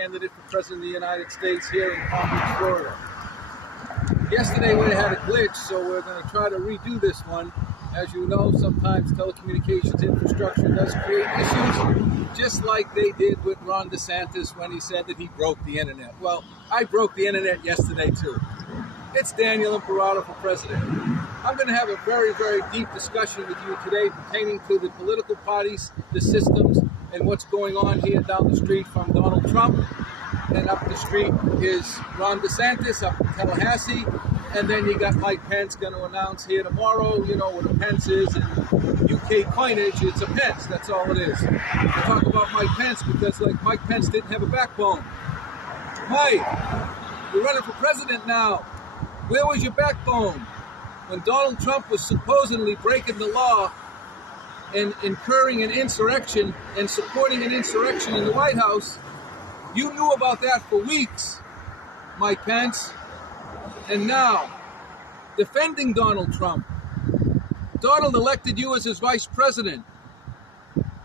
candidate for President of the United States here in Palm Beach, Florida. Yesterday we had a glitch, so we're going to try to redo this one. As you know, sometimes telecommunications infrastructure does create issues, just like they did with Ron DeSantis when he said that he broke the internet. Well, I broke the internet yesterday too. It's Daniel Imperato for president. I'm going to have a very, very deep discussion with you today pertaining to the political parties, the systems, and what's going on here down the street from Donald Trump. And up the street is Ron DeSantis up in Tallahassee. And then you got Mike Pence going to announce here tomorrow, you know what a pence is. In UK coinage, it's a pence. That's all it is. I talk about Mike Pence because, like, Mike Pence didn't have a backbone. Mike, you're running for president now. Where was your backbone? When Donald Trump was supposedly breaking the law and incurring an insurrection and supporting an insurrection in the White House, you knew about that for weeks, Mike Pence. And now, defending Donald Trump. Donald elected you as his vice president.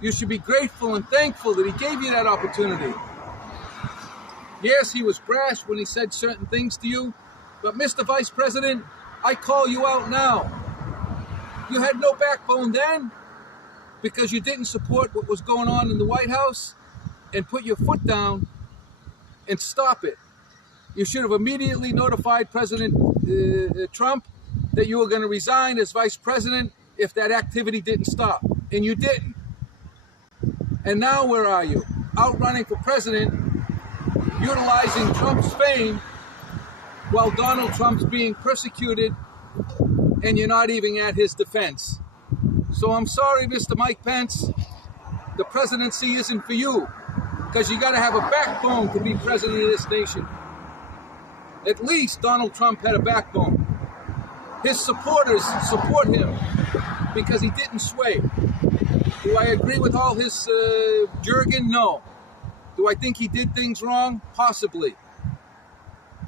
You should be grateful and thankful that he gave you that opportunity. Yes, he was brash when he said certain things to you, but Mr. Vice President, I call you out now. You had no backbone then because you didn't support what was going on in the White House and put your foot down and stop it. You should have immediately notified President Trump that you were going to resign as vice president if that activity didn't stop. And you didn't. And now where are you? Out running for president, utilizing Trump's fame while Donald Trump's being persecuted and you're not even at his defense. So I'm sorry, Mr. Mike Pence, the presidency isn't for you because you got to have a backbone to be president of this nation. At least Donald Trump had a backbone. His supporters support him because he didn't sway. Do I agree with all his jargon? No. Do I think he did things wrong? Possibly.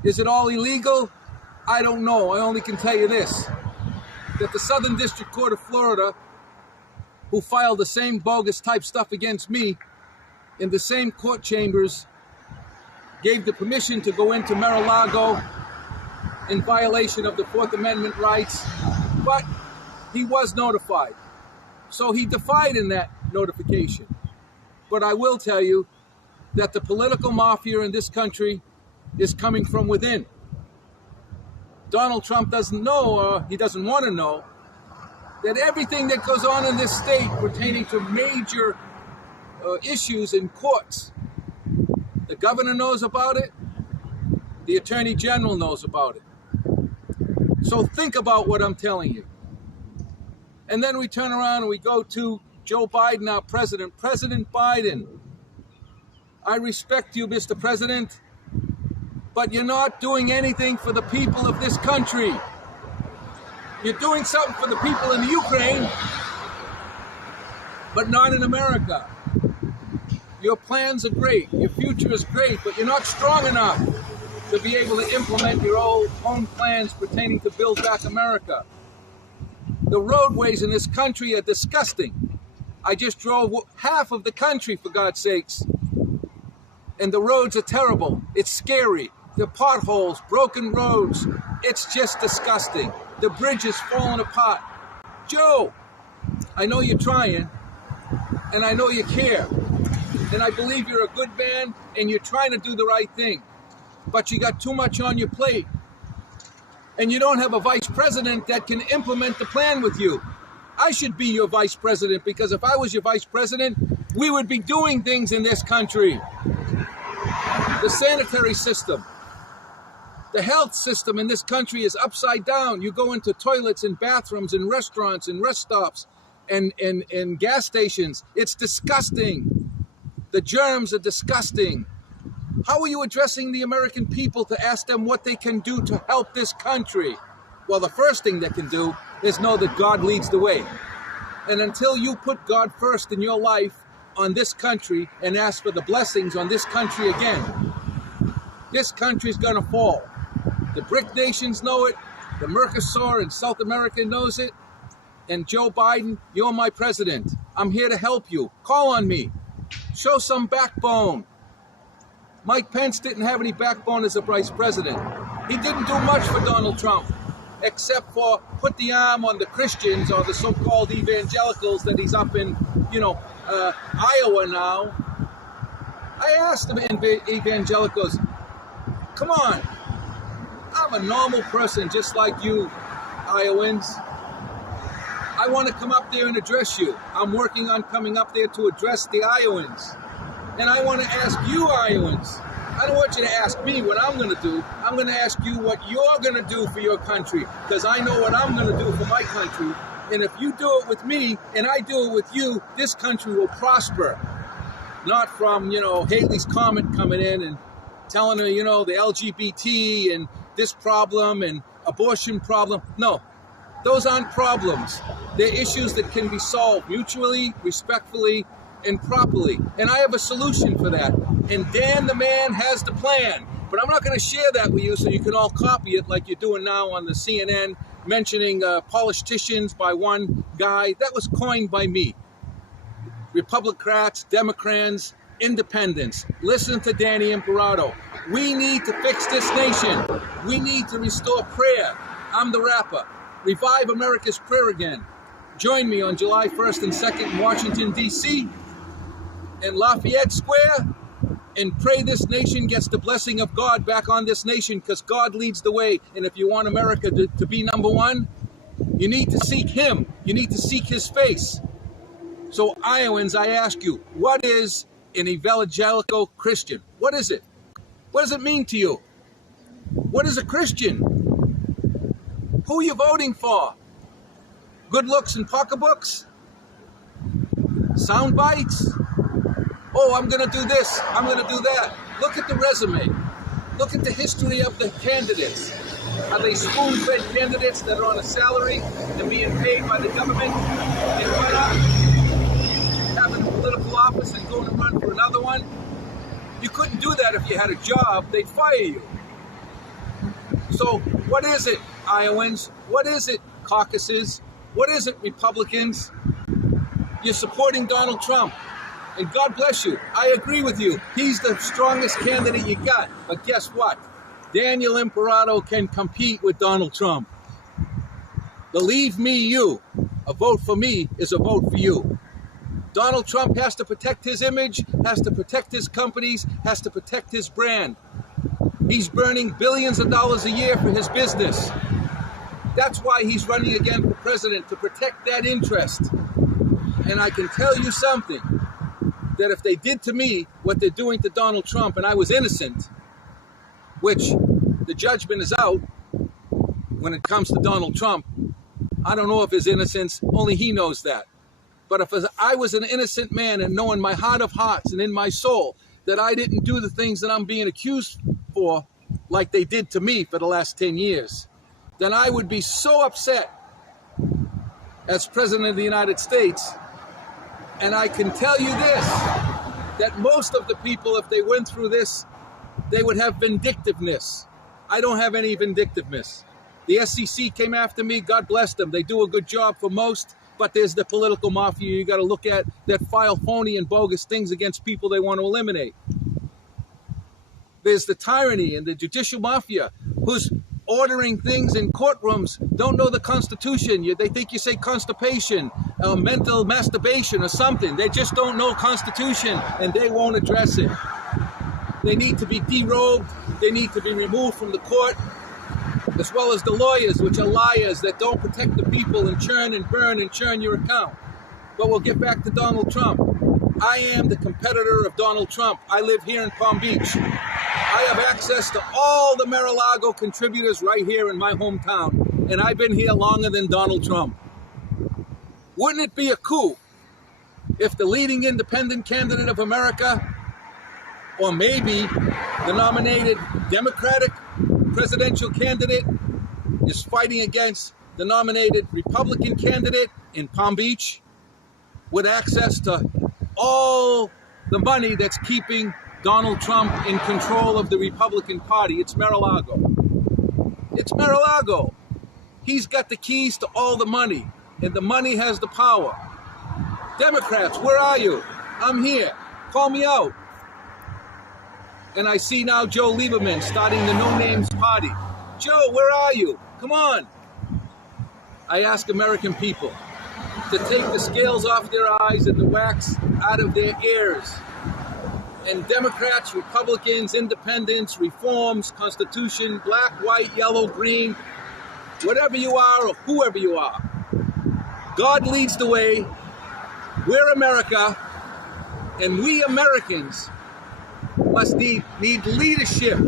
Is it all illegal? I don't know. I only can tell you this, that the Southern District Court of Florida, who filed the same bogus type stuff against me in the same court chambers, gave the permission to go into Mar-a-Lago in violation of the Fourth Amendment rights, but he was notified. So he defied in that notification. But I will tell you that the political mafia in this country is coming from within. Donald Trump doesn't know, or he doesn't want to know, that everything that goes on in this state pertaining to major issues in courts, the governor knows about it, the attorney general knows about it. So think about what I'm telling you. And then we turn around and we go to Joe Biden, our president. President Biden, I respect you, Mr. President, but you're not doing anything for the people of this country. You're doing something for the people in the Ukraine, but not in America. Your plans are great, your future is great, but you're not strong enough to be able to implement your own plans pertaining to build back America. The roadways in this country are disgusting. I just drove half of the country, for God's sakes, and the roads are terrible. It's scary. The potholes, broken roads, it's just disgusting. The bridge is falling apart. Joe, I know you're trying, and I know you care. And I believe you're a good man and you're trying to do the right thing. But you got too much on your plate. And you don't have a vice president that can implement the plan with you. I should be your vice president because if I was your vice president, we would be doing things in this country. The sanitary system, the health system in this country is upside down. You go into toilets and bathrooms and restaurants and rest stops and gas stations. It's disgusting. The germs are disgusting. How are you addressing the American people to ask them what they can do to help this country? Well, the first thing they can do is know that God leads the way. And until you put God first in your life on this country and ask for the blessings on this country again, this country's gonna fall. The BRIC nations know it, the Mercosur in South America knows it, and Joe Biden, you're my president. I'm here to help you. Call on me. Show some backbone. Mike Pence didn't have any backbone as a vice president. He didn't do much for Donald Trump, except for put the arm on the Christians or the so-called evangelicals that he's up in, Iowa now. I asked the evangelicals, come on, I'm a normal person just like you, Iowans. I want to come up there and address you. I'm working on coming up there to address the Iowans. And I want to ask you, Iowans, I don't want you to ask me what I'm going to do. I'm going to ask you what you're going to do for your country, because I know what I'm going to do for my country. And if you do it with me and I do it with you, this country will prosper. Not from, Haley's Comet coming in and telling her, the LGBT and this problem and abortion problem. No, those aren't problems. They're issues that can be solved mutually, respectfully, and properly. And I have a solution for that. And Dan the man has the plan. But I'm not going to share that with you so you can all copy it like you're doing now on the CNN, mentioning politicians by one guy. That was coined by me. Republicans, Democrats, independents. Listen to Danny Imperato. We need to fix this nation. We need to restore prayer. I'm the rapper. Revive America's prayer again. Join me on July 1st and 2nd in Washington, D.C. in Lafayette Square, and pray this nation gets the blessing of God back on this nation, because God leads the way. And if you want America to be number one, you need to seek Him. You need to seek His face. So Iowans, I ask you, what is an evangelical Christian? What is it? What does it mean to you? What is a Christian? Who are you voting for? Good looks and pocketbooks? Sound bites? Oh, I'm going to do this. I'm going to do that. Look at the resume. Look at the history of the candidates. Are they spoon-fed candidates that are on a salary and being paid by the government and why not having a political office and going to run for another one? You couldn't do that if you had a job. They'd fire you. So what is it, Iowans? What is it, caucuses? What is it, Republicans? You're supporting Donald Trump. And God bless you. I agree with you. He's the strongest candidate you got. But guess what? Daniel Imperato can compete with Donald Trump. Believe me, you. A vote for me is a vote for you. Donald Trump has to protect his image, has to protect his companies, has to protect his brand. He's burning billions of dollars a year for his business. That's why he's running again for president, to protect that interest. And I can tell you something, that if they did to me what they're doing to Donald Trump and I was innocent, which the judgment is out when it comes to Donald Trump, I don't know if his innocence, only he knows that. But if I was an innocent man and know in my heart of hearts and in my soul that I didn't do the things that I'm being accused for, like they did to me for the last 10 years, then I would be so upset as President of the United States. And I can tell you this, that most of the people, if they went through this, they would have vindictiveness. I don't have any vindictiveness. The SEC came after me, God bless them. They do a good job for most, but there's the political mafia you got to look at that file phony and bogus things against people they want to eliminate. There's the tyranny and the judicial mafia who's ordering things in courtrooms, don't know the Constitution. They think you say constipation, mental masturbation or something. They just don't know Constitution and they won't address it. They need to be derobed. They need to be removed from the court, as well as the lawyers, which are liars that don't protect the people and churn and burn and churn your account. But we'll get back to Donald Trump. I am the competitor of Donald Trump. I live here in Palm Beach. I have access to all the Mar-a-Lago contributors right here in my hometown, and I've been here longer than Donald Trump. Wouldn't it be a coup if the leading independent candidate of America, or maybe the nominated Democratic presidential candidate, is fighting against the nominated Republican candidate in Palm Beach with access to all the money that's keeping Donald Trump in control of the Republican Party? It's Mar-a-Lago. It's Mar-a-Lago. He's got the keys to all the money, and the money has the power. Democrats, where are you? I'm here. Call me out. And I see now Joe Lieberman starting the No Names Party. Joe, where are you? Come on. I ask American people to take the scales off their eyes and the wax out of their ears. And Democrats, Republicans, Independents, Reforms, Constitution, black, white, yellow, green, whatever you are or whoever you are, God leads the way. We're America, and we Americans must need leadership.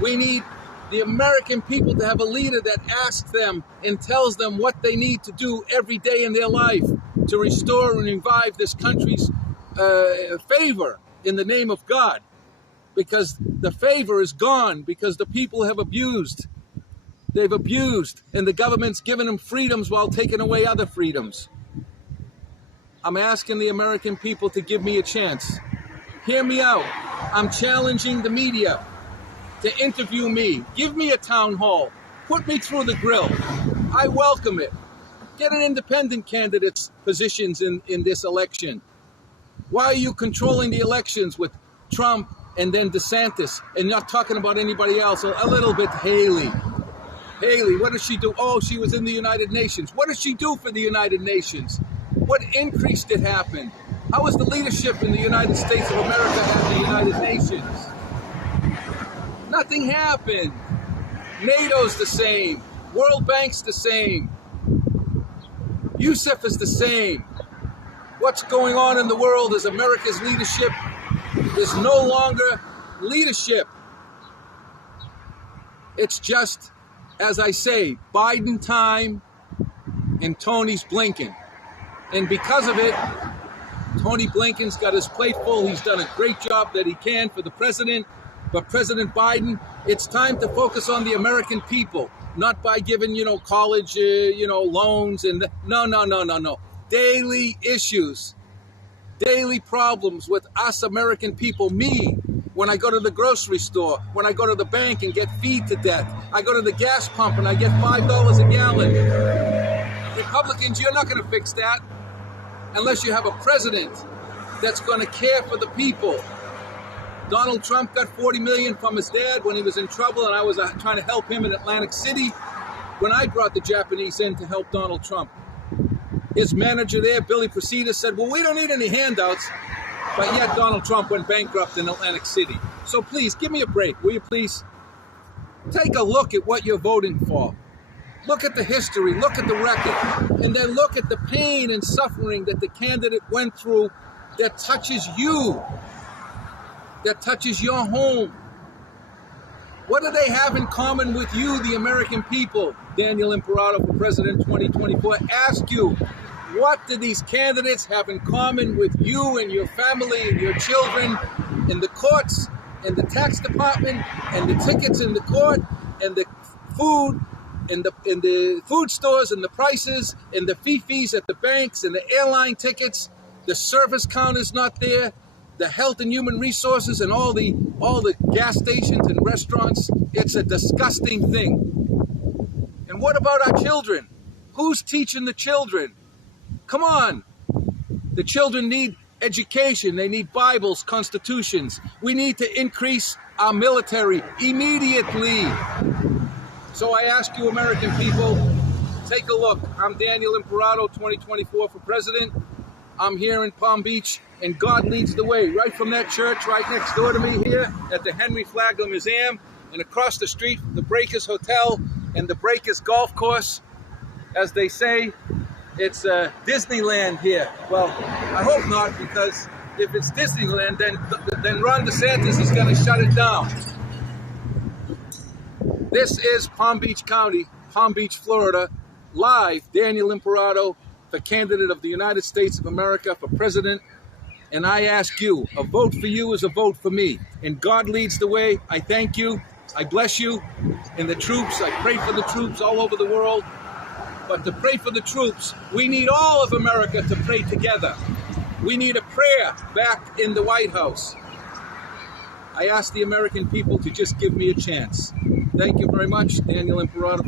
We need the American people to have a leader that asks them and tells them what they need to do every day in their life to restore and revive this country's favor in the name of God. Because the favor is gone because the people have abused. They've abused, and the government's given them freedoms while taking away other freedoms. I'm asking the American people to give me a chance. Hear me out. I'm challenging the media to interview me. Give me a town hall. Put me through the grill. I welcome it. Get an independent candidate's positions in this election. Why are you controlling the elections with Trump and then DeSantis and not talking about anybody else? A little bit Haley. Haley, what does she do? Oh, she was in the United Nations. What does she do for the United Nations? What increase did happen? How is the leadership in the United States of America at the United Nations? Nothing happened. NATO's the same. World Bank's the same. UNICEF is the same. What's going on in the world is America's leadership is no longer leadership. It's just, as I say, Biden time and Tony's blinking. And because of it, Tony Blinken's got his plate full. He's done a great job that he can for the president. But President Biden, it's time to focus on the American people, not by giving, college, loans and no. Daily issues, daily problems with us American people. Me, when I go to the grocery store, when I go to the bank and get feed to death, I go to the gas pump and I get $5 a gallon. Republicans, you're not going to fix that unless you have a president that's going to care for the people. Donald Trump got $40 million from his dad when he was in trouble, and I was trying to help him in Atlantic City when I brought the Japanese in to help Donald Trump. His manager there, Billy Procida, said, well, we don't need any handouts, but yet Donald Trump went bankrupt in Atlantic City. So please, give me a break, will you please? Take a look at what you're voting for. Look at the history, look at the record, and then look at the pain and suffering that the candidate went through that touches you, that touches your home. What do they have in common with you, the American people? Daniel Imperato for President 2024. Ask you, what do these candidates have in common with you and your family and your children in the courts and the tax department and the tickets in the court and the food in the food stores and the prices and the fees at the banks and the airline tickets? The service counters not there. The health and human resources and all the gas stations and restaurants. It's a disgusting thing. And what about our children? Who's teaching the children? Come on. The children need education. They need Bibles, constitutions. We need to increase our military immediately. So I ask you, American people, take a look. I'm Daniel Imperato, 2024 for president. I'm here in Palm Beach, and God leads the way. Right from that church right next door to me here at the Henry Flagler Museum, and across the street from the Breakers Hotel and the Breakers Golf Course. As they say, it's Disneyland here. Well, I hope not, because if it's Disneyland, then Ron DeSantis is going to shut it down. This is Palm Beach County, Palm Beach, Florida, live, Daniel Imperato, the candidate of the United States of America for president. And I ask you, a vote for you is a vote for me. And God leads the way. I thank you. I bless you. And the troops, I pray for the troops all over the world. But to pray for the troops, we need all of America to pray together. We need a prayer back in the White House. I ask the American people to just give me a chance. Thank you very much, Daniel Imperato.